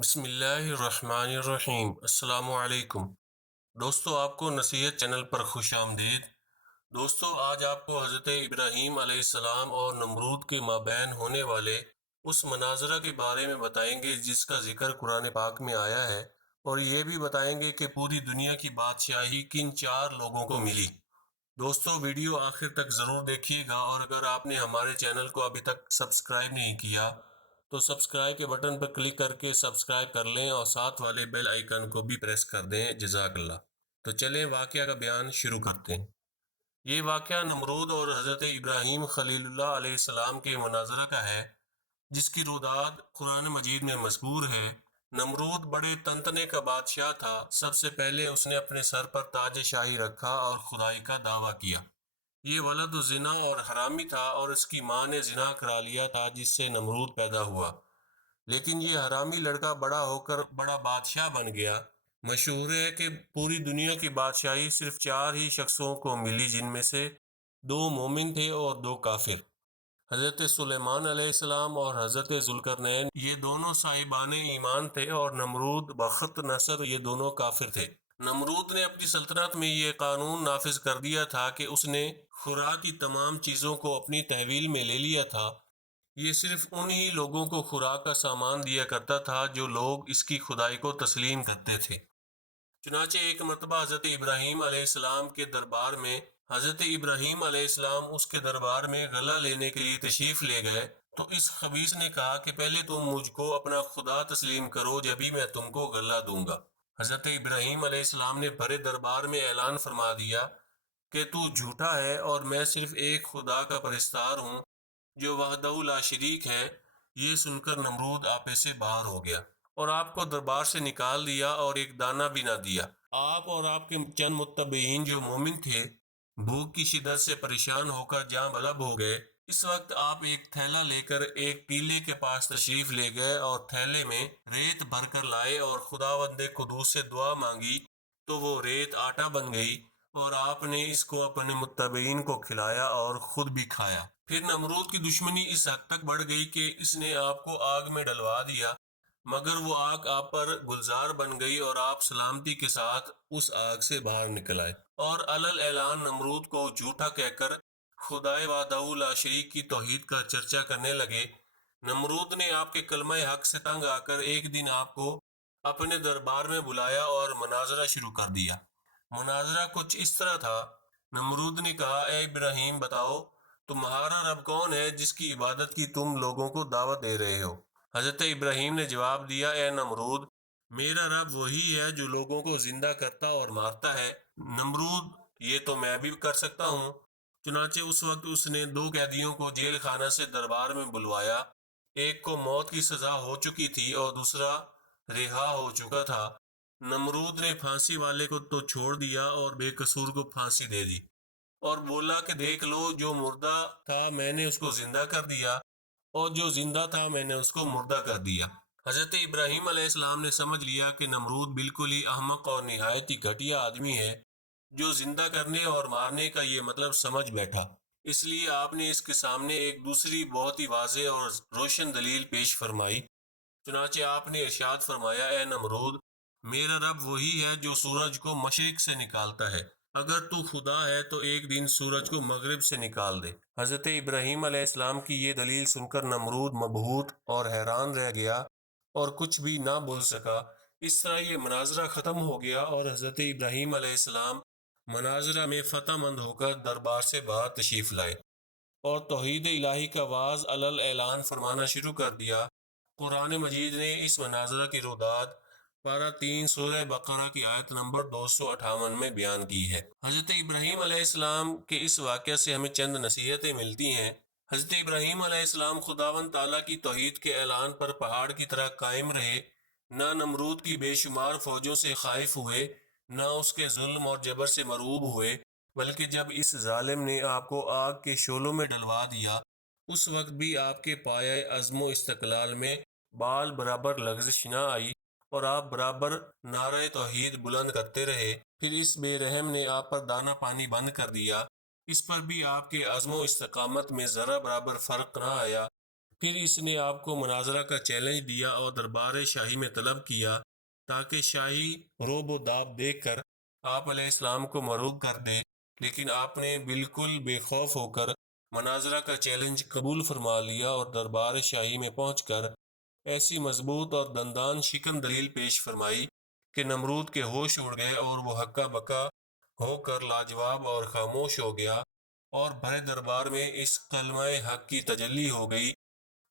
بسم اللہ الرحمن الرحیم۔ السلام علیکم دوستو، آپ کو نصیحت چینل پر خوش آمدید۔ دوستو، آج آپ کو حضرت ابراہیم علیہ السلام اور نمرود کے مابین ہونے والے اس مناظرہ کے بارے میں بتائیں گے جس کا ذکر قرآن پاک میں آیا ہے، اور یہ بھی بتائیں گے کہ پوری دنیا کی بادشاہی کن چار لوگوں کو ملی۔ دوستو، ویڈیو آخر تک ضرور دیکھیے گا، اور اگر آپ نے ہمارے چینل کو ابھی تک سبسکرائب نہیں کیا تو سبسکرائب کے بٹن پر کلک کر کے سبسکرائب کر لیں اور ساتھ والے بیل آئیکن کو بھی پریس کر دیں۔ جزاک اللہ۔ تو چلیں واقعہ کا بیان شروع کرتے ہیں۔ یہ واقعہ نمرود اور حضرت ابراہیم خلیل اللہ علیہ السلام کے مناظرہ کا ہے، جس کی روداد قرآن مجید میں مذکور ہے۔ نمرود بڑے تنتنے کا بادشاہ تھا۔ سب سے پہلے اس نے اپنے سر پر تاج شاہی رکھا اور خدائی کا دعویٰ کیا۔ یہ ولد زنا اور حرامی تھا، اور اس کی ماں نے زنا کرا لیا تھا جس سے نمرود پیدا ہوا۔ لیکن یہ حرامی لڑکا بڑا ہو کر بڑا بادشاہ بن گیا۔ مشہور ہے کہ پوری دنیا کی بادشاہی صرف چار ہی شخصوں کو ملی، جن میں سے دو مومن تھے اور دو کافر۔ حضرت سلیمان علیہ السلام اور حضرت ذوالقرنین یہ دونوں صاحبان ایمان تھے، اور نمرود بخت نصر یہ دونوں کافر تھے۔ نمرود نے اپنی سلطنت میں یہ قانون نافذ کر دیا تھا کہ اس نے خوراک کی تمام چیزوں کو اپنی تحویل میں لے لیا تھا۔ یہ صرف انہی لوگوں کو خوراک کا سامان دیا کرتا تھا جو لوگ اس کی خدائی کو تسلیم کرتے تھے۔ چنانچہ ایک مرتبہ حضرت ابراہیم علیہ السلام کے دربار میں حضرت ابراہیم علیہ السلام اس کے دربار میں غلہ لینے کے لیے تشریف لے گئے، تو اس خبیث نے کہا کہ پہلے تم مجھ کو اپنا خدا تسلیم کرو، جبھی میں تم کو غلہ دوں گا۔ حضرت ابراہیم علیہ السلام نے بھرے دربار میں اعلان فرما دیا کہ تو جھوٹا ہے، اور میں صرف ایک خدا کا پرستار ہوں جو وحدہ لا شریک ہے۔ یہ سن کر نمرود آپے سے باہر ہو گیا اور آپ کو دربار سے نکال دیا اور ایک دانہ بھی نہ دیا۔ آپ اور آپ کے چند متبعین جو مومن تھے بھوک کی شدت سے پریشان ہو کر جاں بلب ہو گئے۔ اس وقت آپ ایک تھیلا لے کر ایک ٹیلے کے پاس تشریف لے گئے اور تھیلے میں ریت بھر کر لائے، اور خداوند قدوس سے دعا مانگی تو وہ ریت آٹا بن گئی، اور آپ نے اس کو اپنے متبعین کو کھلایا اور خود بھی کھایا۔ پھر نمرود کی دشمنی اس حد تک بڑھ گئی کہ اس نے آپ کو آگ میں ڈلوا دیا، مگر وہ آگ آپ پر گلزار بن گئی اور آپ سلامتی کے ساتھ اس آگ سے باہر نکل آئے، اور علل اعلان نمرود کو جھوٹا کہہ کر خدائے وحدہ لا شریک کی توحید کا چرچا کرنے لگے۔ نمرود نے آپ کے کلمہ حق سے تنگ آ کر ایک دن آپ کو اپنے دربار میں بلایا اور مناظرہ شروع کر دیا۔ مناظرہ کچھ اس طرح تھا۔ نمرود نے کہا، اے ابراہیم، بتاؤ تمہارا رب کون ہے جس کی عبادت کی تم لوگوں کو دعوت دے رہے ہو؟ حضرت ابراہیم نے جواب دیا، اے نمرود، میرا رب وہی ہے جو لوگوں کو زندہ کرتا اور مارتا ہے۔ نمرود، یہ تو میں بھی کر سکتا ہوں۔ چنانچہ اس وقت اس نے دو قیدیوں کو جیل خانہ سے دربار میں بلوایا۔ ایک کو موت کی سزا ہو چکی تھی اور دوسرا رہا ہو چکا تھا۔ نمرود نے پھانسی والے کو تو چھوڑ دیا اور بے قصور کو پھانسی دے دی، اور بولا کہ دیکھ لو، جو مردہ تھا میں نے اس کو زندہ کر دیا، اور جو زندہ تھا میں نے اس کو مردہ کر دیا۔ حضرت ابراہیم علیہ السلام نے سمجھ لیا کہ نمرود بالکل ہی احمق اور نہایت ہی گھٹیا آدمی ہے، جو زندہ کرنے اور مارنے کا یہ مطلب سمجھ بیٹھا۔ اس لیے آپ نے اس کے سامنے ایک دوسری بہت ہی واضح اور روشن دلیل پیش فرمائی۔ چنانچہ آپ نے ارشاد فرمایا، اے نمرود، میرا رب وہی ہے جو سورج کو مشرق سے نکالتا ہے۔ اگر تو خدا ہے تو ایک دن سورج کو مغرب سے نکال دے۔ حضرت ابراہیم علیہ السلام کی یہ دلیل سن کر نمرود مبہوت اور حیران رہ گیا اور کچھ بھی نہ بول سکا۔ اس طرح یہ مناظرہ ختم ہو گیا، اور حضرت ابراہیم علیہ السلام مناظرہ میں فتح مند ہو کر دربار سے باہر تشریف لائے اور توحید الہی کا واعظ علل اعلان فرمانا شروع کر دیا۔ قرآن مجید نے اس مناظرہ کی روداد پارہ 3 سورہ بقرہ کی آیت نمبر 258 میں بیان کی ہے۔ حضرت ابراہیم علیہ السلام کے اس واقعہ سے ہمیں چند نصیحتیں ملتی ہیں۔ حضرت ابراہیم علیہ السلام خداوند تعالیٰ کی توحید کے اعلان پر پہاڑ کی طرح قائم رہے، نہ نمرود کی بے شمار فوجوں سے خائف ہوئے، نہ اس کے ظلم اور جبر سے مرعوب ہوئے، بلکہ جب اس ظالم نے آپ کو آگ کے شعلوں میں ڈلوا دیا، اس وقت بھی آپ کے پایہ عزم و استقلال میں بال برابر لغزش نہ آئی، اور آپ برابر نعرہ توحید بلند کرتے رہے۔ پھر اس بے رحم نے آپ پر دانہ پانی بند کر دیا، اس پر بھی آپ کے عزم و استقامت میں ذرہ برابر فرق نہ آیا، پھر اس نے آپ کو مناظرہ کا چیلنج دیا اور دربار شاہی میں طلب کیا تاکہ شاہی روب و داب دیکھ کر آپ علیہ السلام کو مرعوب کر دے، لیکن آپ نے بالکل بے خوف ہو کر مناظرہ کا چیلنج قبول فرما لیا اور دربار شاہی میں پہنچ کر ایسی مضبوط اور دندان شکن دلیل پیش فرمائی کہ نمرود کے ہوش اڑ گئے اور وہ ہکا بکا ہو کر لاجواب اور خاموش ہو گیا، اور بھرے دربار میں اس کلمہ حق کی تجلی ہو گئی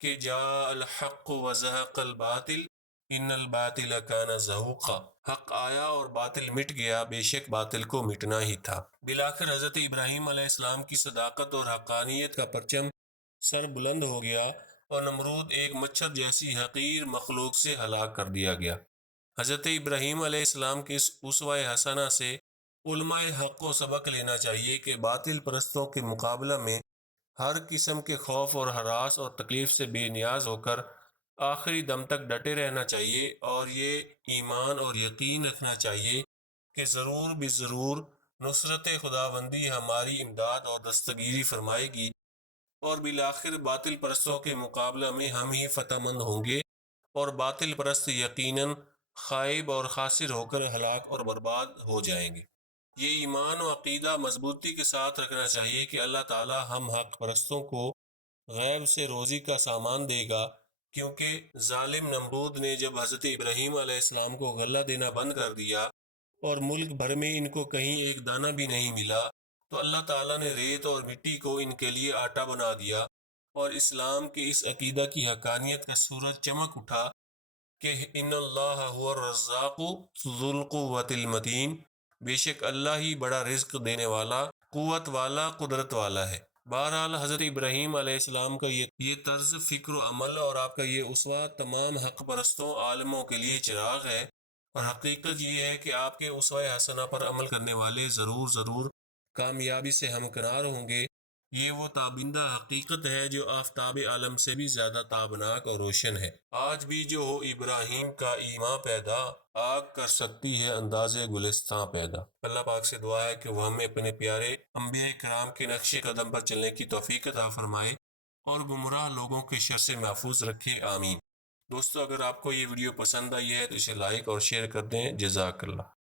کہ جاء الحق وزہق الباطل ان الباطل کان زہوقا، حق آیا اور باطل مٹ گیا، بے شک باطل کو مٹنا ہی تھا۔ بالآخر حضرت ابراہیم علیہ السلام کی صداقت اور حقانیت کا پرچم سر بلند ہو گیا اور نمرود ایک مچھر جیسی حقیر مخلوق سے ہلاک کر دیا گیا۔ حضرت ابراہیم علیہ السلام کی اس اسوہ حسنہ سے علماء حق کو سبق لینا چاہیے کہ باطل پرستوں کے مقابلہ میں ہر قسم کے خوف اور ہراس اور تکلیف سے بے نیاز ہو کر آخری دم تک ڈٹے رہنا چاہیے، اور یہ ایمان اور یقین رکھنا چاہیے کہ ضرور بضرور نصرت خداوندی ہماری امداد اور دستگیری فرمائے گی، اور بالآخر باطل پرستوں کے مقابلہ میں ہم ہی فتح مند ہوں گے، اور باطل پرست یقیناً خائب اور خاسر ہو کر ہلاک اور برباد ہو جائیں گے۔ یہ ایمان و عقیدہ مضبوطی کے ساتھ رکھنا چاہیے کہ اللہ تعالی ہم حق پرستوں کو غیب سے روزی کا سامان دے گا، کیونکہ ظالم نمرود نے جب حضرت ابراہیم علیہ السلام کو غلہ دینا بند کر دیا اور ملک بھر میں ان کو کہیں ایک دانہ بھی نہیں ملا، تو اللہ تعالیٰ نے ریت اور مٹی کو ان کے لیے آٹا بنا دیا، اور اسلام کے اس عقیدہ کی حقانیت کا سورج چمک اٹھا کہ ان اللہ هو الرزاق ذو القوۃ المتین، بے شک اللہ ہی بڑا رزق دینے والا، قوت والا، قدرت والا ہے۔ بہرحال حضرت ابراہیم علیہ السلام کا یہ طرز فکر و عمل اور آپ کا یہ اسوہ تمام حق پرستوں عالموں کے لیے چراغ ہے، اور حقیقت یہ ہے کہ آپ کے اسوہ حسنہ پر عمل کرنے والے ضرور کامیابی سے ہمکنار ہوں گے۔ یہ وہ تابندہ حقیقت ہے جو آفتاب عالم سے بھی زیادہ تابناک اور روشن ہے۔ آج بھی جو ہو ابراہیم کا ایمان پیدا، آگ کر سکتی ہے انداز گلستاں پیدا۔ اللہ پاک سے دعا ہے کہ وہ ہمیں اپنے پیارے انبیاء کرام کے نقش قدم پر چلنے کی توفیق عطا فرمائے اور گمراہ لوگوں کے شر سے محفوظ رکھے، آمین۔ دوستو، اگر آپ کو یہ ویڈیو پسند آئی ہے تو اسے لائک اور شیئر کر دیں۔ جزاک اللہ۔